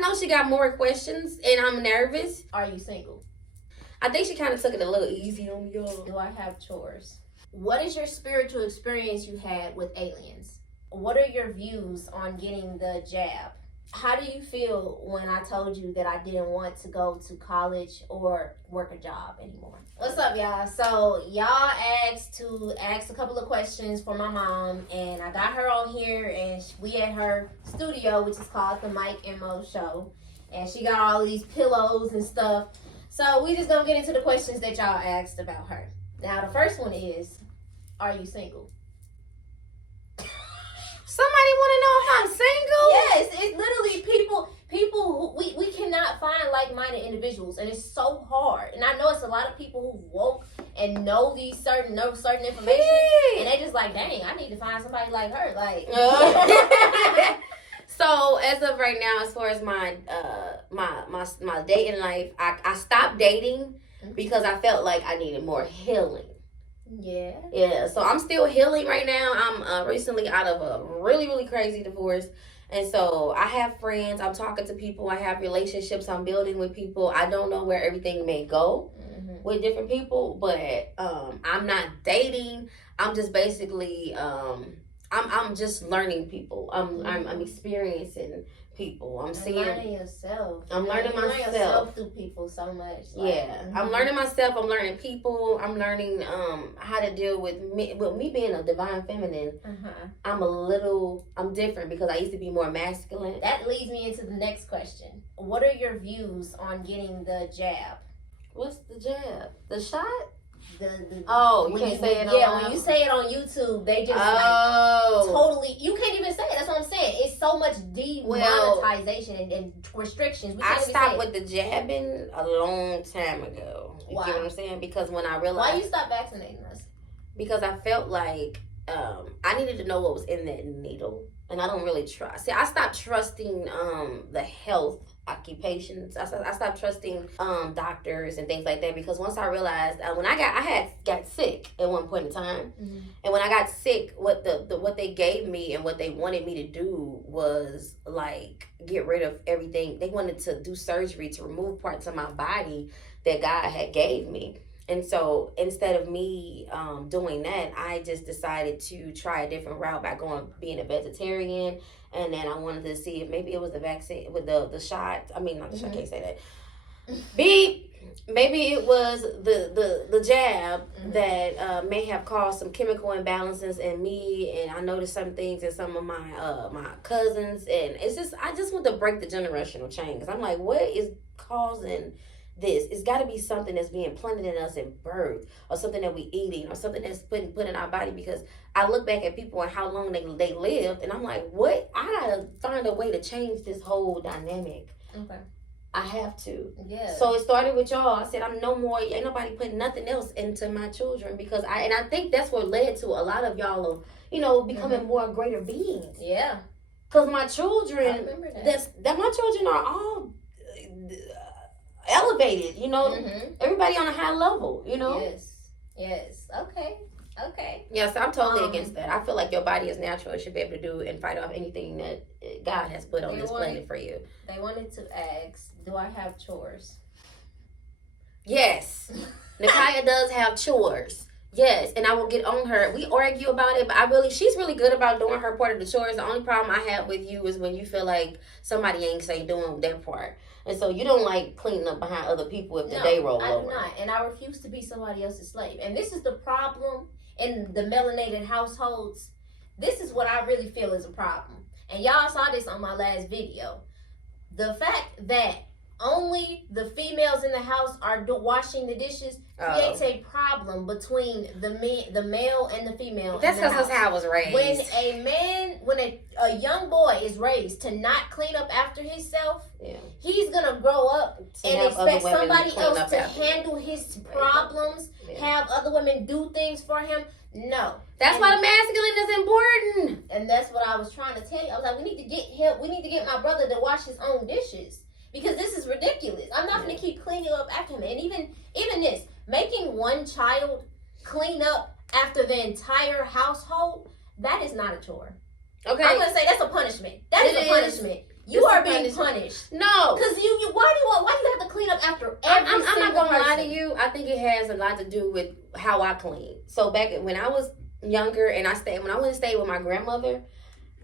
know she got more questions, and I'm nervous. Are you single? I think she kind of took it a little easy on me, y'all. Do I have chores? What is your spiritual experience you had with aliens? What are your views on getting the jab? How do you feel when I told you that I didn't want to go to college or work a job anymore? What's up, y'all? So y'all asked to ask a couple of questions for my mom, and I got her on here, and we at her studio, which is called the Mike and Mo Show, and she got all these pillows and stuff. So we just gonna get into the questions that y'all asked about her. Now the first one is, are you single? Somebody want to know if I'm single? Yes, it's literally people who we cannot find like-minded individuals, and it's so hard. And I know it's a lot of people who woke and know certain information, and they just like, dang, I need to find somebody like her. Like, so as of right now, as far as my my dating life, I stopped dating because I felt like I needed more healing. Yeah, so I'm still healing right now. I'm recently out of a really crazy divorce, and so I have friends, I'm talking to people, I have relationships I'm building with people. I don't know where everything may go with different people, but I'm not dating. I'm just basically I'm just learning people. I'm experiencing people. I'm seeing. Learning yourself. I'm learning myself. Learn yourself through people so much. I'm learning myself. I'm learning people. I'm learning how to deal with me. With me being a divine feminine, I'm different because I used to be more masculine. That leads me into the next question. What are your views on getting the jab? What's the jab? The shot? You can't say it. When you say it on YouTube, they just totally. You can't even say it. That's what I'm saying. It's so much demonetization and restrictions. I stopped with the jabbing a long time ago. You get what I'm saying? Because when I realized, why you stopped vaccinating us? Because I felt like I needed to know what was in that needle, and I don't really trust. See, I stopped trusting the health occupations. I stopped trusting doctors and things like that, because once I realized when I got sick at one point in time, and when I got sick, what they gave me and what they wanted me to do was like get rid of everything. They wanted to do surgery to remove parts of my body that God had gave me. And so instead of me doing that, I just decided to try a different route by being a vegetarian. And then I wanted to see if maybe it was the vaccine with the shot. I mean, not the shot, I can't say that. Maybe it was the jab that may have caused some chemical imbalances in me. And I noticed some things in some of my cousins. And it's just, I just want to break the generational chain. Because I'm like, what is causing this? It's got to be something that's being planted in us in birth, or something that we eating, or something that's put in our body. Because I look back at people and how long they lived, and I'm like, what? I gotta find a way to change this whole dynamic. Okay. I have to. Yeah. So it started with y'all. I said, I'm no more. Ain't nobody putting nothing else into my children, because I think that's what led to a lot of y'all of becoming more greater beings. Yeah. Because my children, I remember that my children are all elevated, everybody on a high level, Yes. Okay. Yes, I'm totally against that. I feel like your body is natural. It should be able to do and fight off anything that God has put on this planet for you. They wanted to ask, do I have chores? Yes. Nakaya does have chores. Yes, and I will get on her. We argue about it, but she's really good about doing her part of the chores. The only problem I have with you is when you feel like somebody ain't doing their part. And so you don't like cleaning up behind other people if the day roll over. I do not. And I refuse to be somebody else's slave. And this is the problem in the melanated households. This is what I really feel is a problem. And y'all saw this on my last video. The fact that only the females in the house are washing the dishes creates a problem between the male and the female. That's because that's how I was raised. When a young boy is raised to not clean up after himself, he's gonna grow up and expect somebody else to handle his problems, have other women do things for him. No. That's why the masculine is important. And that's what I was trying to tell you. I was like, we need to get him. We need to get my brother to wash his own dishes. Because this is ridiculous. I'm not going to keep cleaning up after him. And even this, making one child clean up after the entire household, that is not a chore. Okay. I'm going to say that's a punishment. That is a punishment. You are being punished. No, because why do you have to clean up after every I'm not gonna person? lie to you. I think it has a lot to do with how I clean. So back when I was younger and when I went and stayed with my grandmother,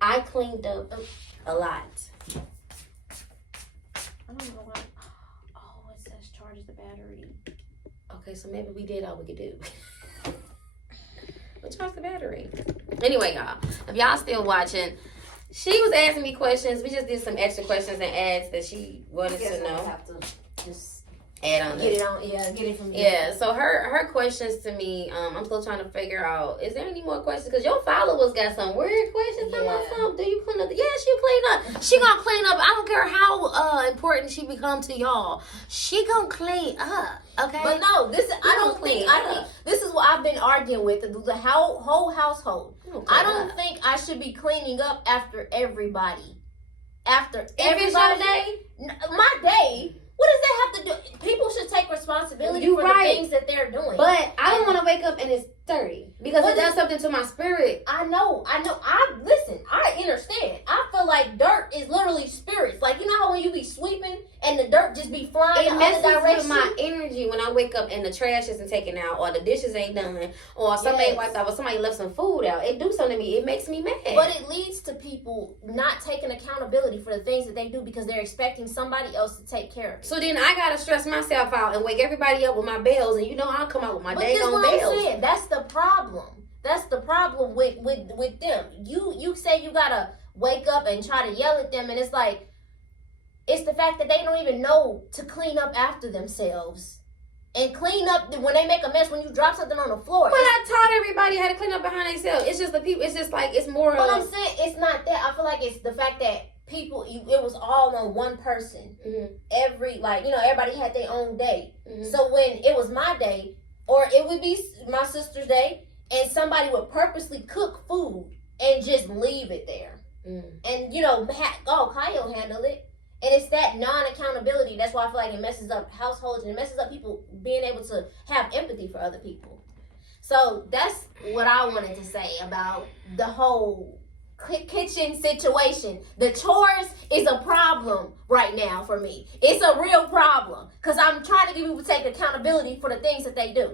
I cleaned up a lot. I don't know why. Oh, it says charge the battery. Okay, so maybe we did all we could do. But charge the battery. Anyway, y'all, if y'all still watching, she was asking me questions. We just did some extra questions and ads that she wanted to know. Have to just add on get it on. Yeah, get it from me. Yeah. So her questions to me, I'm still trying to figure out. Is there any more questions? Because your followers got some weird questions. Do you clean up? Yeah, she clean up. She gonna clean up. I don't care how important she become to y'all. She gonna clean up. Okay. But no, this this is what I've been arguing with the whole household. I don't think I should be cleaning up after everybody. After everybody. It's your day? My day. What does that have to do? People should take responsibility for the things that they're doing. But I don't want to wake up and it's dirty because it does something to my spirit. I know. I understand. I feel like dirt is literally spirits. Like, you know how when you be sweeping and the dirt just be flying in other directions? With my energy when I wake up and the trash isn't taken out or the dishes ain't done or somebody wiped out or somebody left some food out. It do something to me. It makes me mad. But it leads to people not taking accountability for the things that they do because they're expecting somebody else to take care of it. So then I gotta stress myself out and wake everybody up with my bells, and I'll come out with my dang on bells. I'm saying. That's the problem. That's the problem with them. You say you gotta wake up and try to yell at them, and it's like, it's the fact that they don't even know to clean up after themselves. And clean up when they make a mess, when you drop something on the floor. But I taught everybody how to clean up behind themselves. It's just the people, it's just like, it's more But I'm saying, it's not that. I feel like it's the fact that people, it was all on one person. Mm-hmm. Everybody had their own day. Mm-hmm. So when it was my day, or it would be my sister's day, and somebody would purposely cook food and just leave it there. And, Kyle handled it. And it's that non-accountability. That's why I feel like it messes up households and it messes up people being able to have empathy for other people. So that's what I wanted to say about the whole kitchen situation. The chores is a problem right now for me. It's a real problem because I'm trying to get people to take accountability for the things that they do.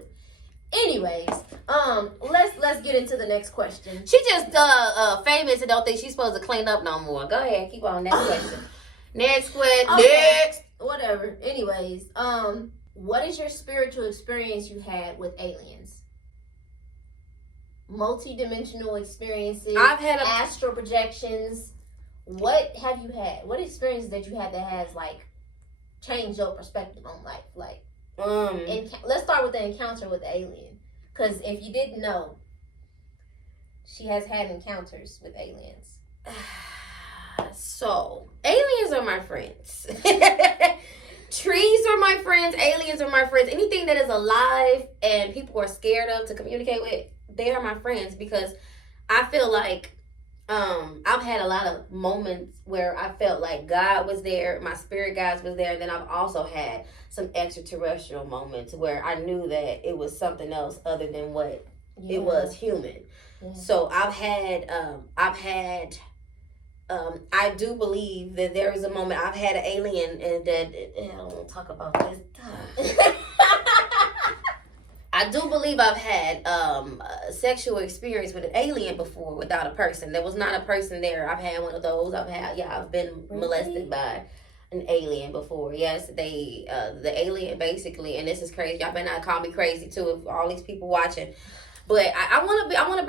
Anyways, let's get into the next question. She just famous and don't think she's supposed to clean up no more. Go ahead, keep on. Next question. Next question. Okay. Next. Whatever. Anyways, what is your spiritual experience you had with aliens? Multi-dimensional experiences. I've had astral projections. What have you had? What experiences that you had that has changed your perspective on life? Let's start with the encounter with the alien, because if you didn't know, she has had encounters with aliens. So, aliens are my friends. Trees are my friends. Aliens are my friends. Anything that is alive and people are scared of to communicate with, they are my friends, because I feel like I've had a lot of moments where I felt like God was there, my spirit guides was there. Then I've also had some extraterrestrial moments where I knew that it was something else other than what it was human. Yeah. So I do believe that there is a moment I've had an alien, and that I don't want to talk about this. I do believe I've had a sexual experience with an alien before without a person. There was not a person there. I've had one of those. I've been molested by an alien before. Yes, the alien basically, and this is crazy. Y'all better not call me crazy too if all these people watching. But I want to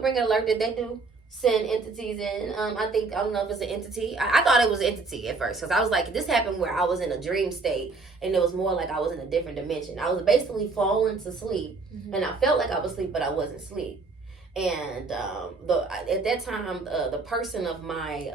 bring alert that they do send entities in. I don't know if it's an entity. I thought it was an entity at first, because I was like, this happened where I was in a dream state, and it was more like I was in a different dimension. I was basically falling to sleep, and I felt like I was asleep, but I wasn't asleep. And at that time, the person of my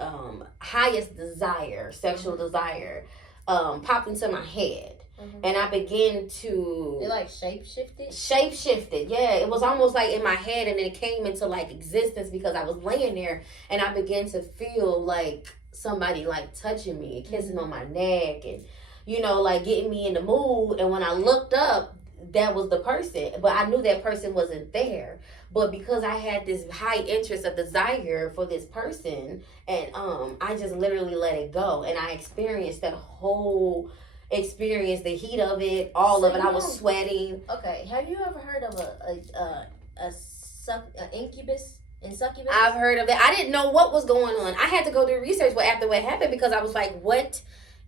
highest desire, sexual desire, popped into my head. And I began to... It shape-shifted? Shape-shifted, yeah. It was almost like in my head, and then it came into existence because I was laying there, and I began to feel like somebody touching me and kissing on my neck and, getting me in the mood. And when I looked up, that was the person, but I knew that person wasn't there. But because I had this high interest of desire for this person, and I just literally let it go, and I experienced that whole experience, the heat of it, all of it. I was sweating. Okay, have you ever heard of a incubus and succubus? I've heard of it. I didn't know what was going on. I had to go do research after what happened, because I was like, what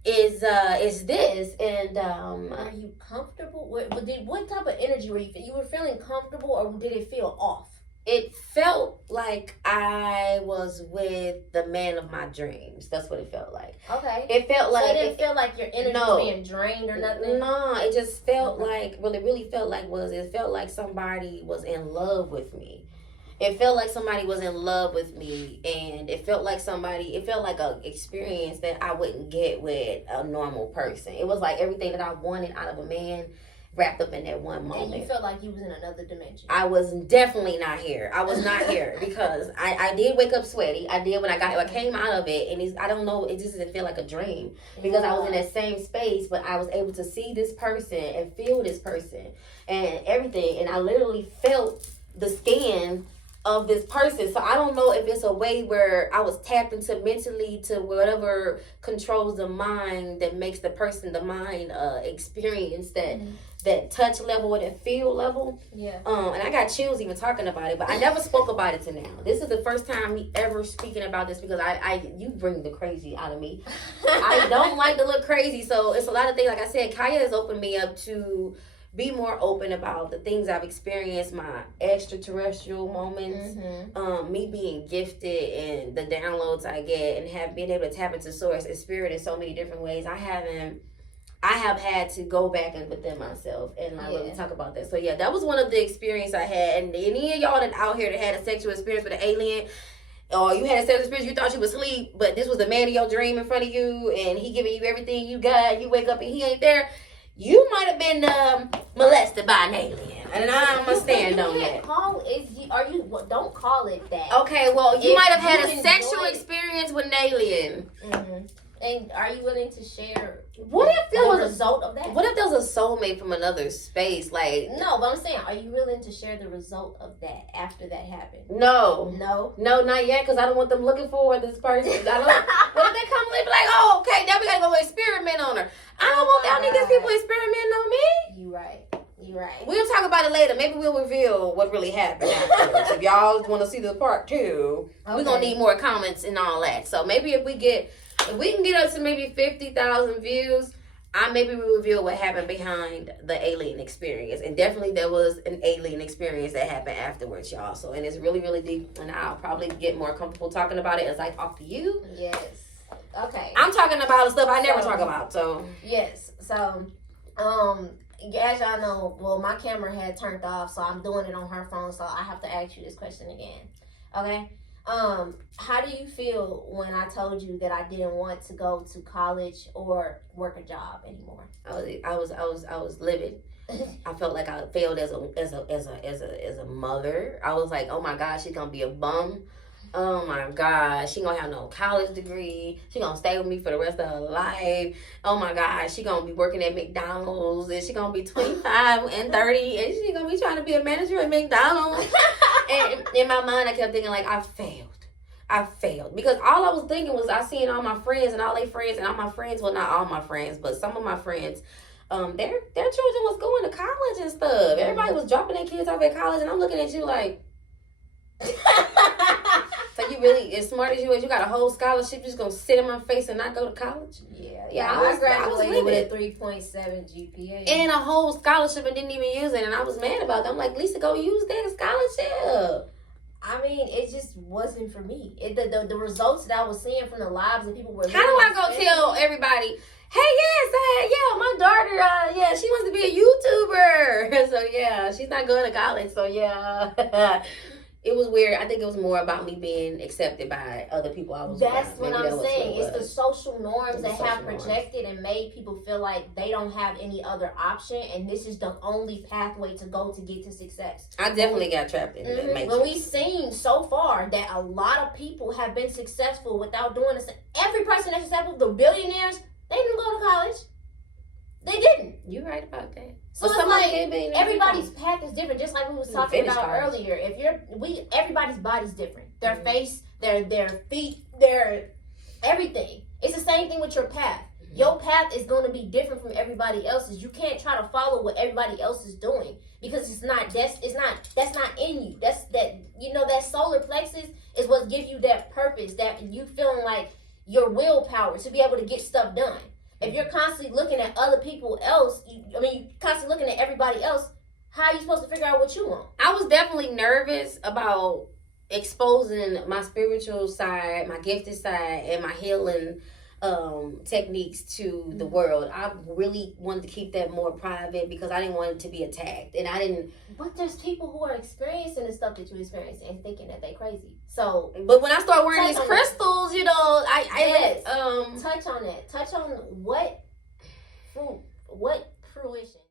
is this? And are you comfortable? What type of energy were you? You were feeling comfortable, or did it feel off? It felt like I was with the man of my dreams. That's what it felt like. Okay. It felt like, so it didn't feel like your energy was being drained or nothing? No, it just felt like, what it really felt like was, it felt like somebody was in love with me. It felt like somebody was in love with me, and it felt like a experience that I wouldn't get with a normal person. It was like everything that I wanted out of a man wrapped up in that one moment. And you felt like you was in another dimension. I was definitely not here. I was not here, because I did wake up sweaty. I did when I came out of it, and I don't know, it just didn't feel like a dream, because I was in that same space, but I was able to see this person and feel this person and everything, and I literally felt the skin of this person. So I don't know if it's a way where I was tapped into mentally to whatever controls the mind that makes the mind experience that touch level or that feel level. Yeah. And I got chills even talking about it, but I never spoke about it to now. This is the first time me ever speaking about this, because you bring the crazy out of me. I don't like to look crazy, so it's a lot of things. Like I said, Kaya has opened me up to be more open about the things I've experienced, my extraterrestrial moments, me being gifted and the downloads I get, and have been able to tap into source and spirit in so many different ways. I have had to go back and within myself and really talk about that. So yeah, that was one of the experiences I had. And any of y'all that out here that had a sexual experience with an alien, or you had a sexual experience, you thought you was asleep, but this was the man of your dream in front of you, and he giving you everything you got, you wake up and he ain't there. You might have been molested by an alien, and I'm gonna stand on that. Don't call it that. Okay, well, you might have had a sexual experience with an alien. Mm-hmm. And are you willing to share what if there was a result of that? What if there was a soulmate from another space? Like, no, but I'm saying, are you willing to share the result of that after that happened? No, not yet, because I don't want them looking for this person. I don't. What if they come and be like, oh, okay, now we gotta go experiment on her? I don't want y'all niggas people experimenting on me. You right. We'll talk about it later. Maybe we'll reveal what really happened afterwards. If y'all want to see the part 2, we're gonna need more comments and all that. So maybe if we can get up to maybe 50,000 views, maybe we reveal what happened behind the alien experience. And definitely there was an alien experience that happened afterwards, y'all. So, and it's really, really deep, and I'll probably get more comfortable talking about it as I talk to you. Yes. Okay. I'm talking about the stuff I never talk about, so. Yes. So, as y'all know, well, my camera had turned off, so I'm doing it on her phone, so I have to ask you this question again. Okay? How do you feel when I told you that I didn't want to go to college or work a job anymore? I was livid. I felt like I failed as a mother. I was like, oh my God, she's gonna be a bum. Oh my God, she gonna have no college degree. She gonna stay with me for the rest of her life. Oh my God, she gonna be working at McDonald's, and she gonna be 25 and 30, and she gonna be trying to be a manager at McDonald's. And in my mind, I kept thinking like, I failed, because all I was thinking was I seen all my friends and all their friends and all my friends, well, not all my friends, but some of my friends, their children was going to college and stuff. Everybody was dropping their kids off at college, and I'm looking at you like. So you really, as smart as you got a whole scholarship, you just gonna sit in my face and not go to college? Yeah. I graduated with a 3.7 GPA and a whole scholarship and didn't even use it, and I was mad about that. I'm like, Lisa, go use that scholarship. I mean, it just wasn't for me. The results that I was seeing from the lives of people were. How do I go tell everybody? Hey, my daughter, she wants to be a YouTuber. So yeah, she's not going to college. So yeah. It was weird. I think it was more about me being accepted by other people I was That's around. what I'm saying. It's the social norms that have projected and made people feel like they don't have any other option, and this is the only pathway to go to get to success. I definitely got trapped in that matrix. When we've seen so far that a lot of people have been successful without doing this. Every person that's successful, the billionaires, they didn't go to college. They didn't. You're right about that. So it's like, everybody's path is different. Just like we was talking Finish about cards. earlier. Everybody's body's different. Their face, their feet, their everything. It's the same thing with your path. Your path is going to be different from everybody else's. You can't try to follow what everybody else is doing because that's not in you. That solar plexus is what gives you that purpose, that you feeling like your willpower to be able to get stuff done. If you're constantly looking at other people else, you constantly looking at everybody else, how are you supposed to figure out what you want? I was definitely nervous about exposing my spiritual side, my gifted side, and my healing techniques to the world. I really wanted to keep that more private because I didn't want it to be attacked, and I didn't. But there's people who are experiencing the stuff that you experience and thinking that they crazy. So, but when I start wearing Touch these on crystals, Yes. I touch on that. Touch on what fruition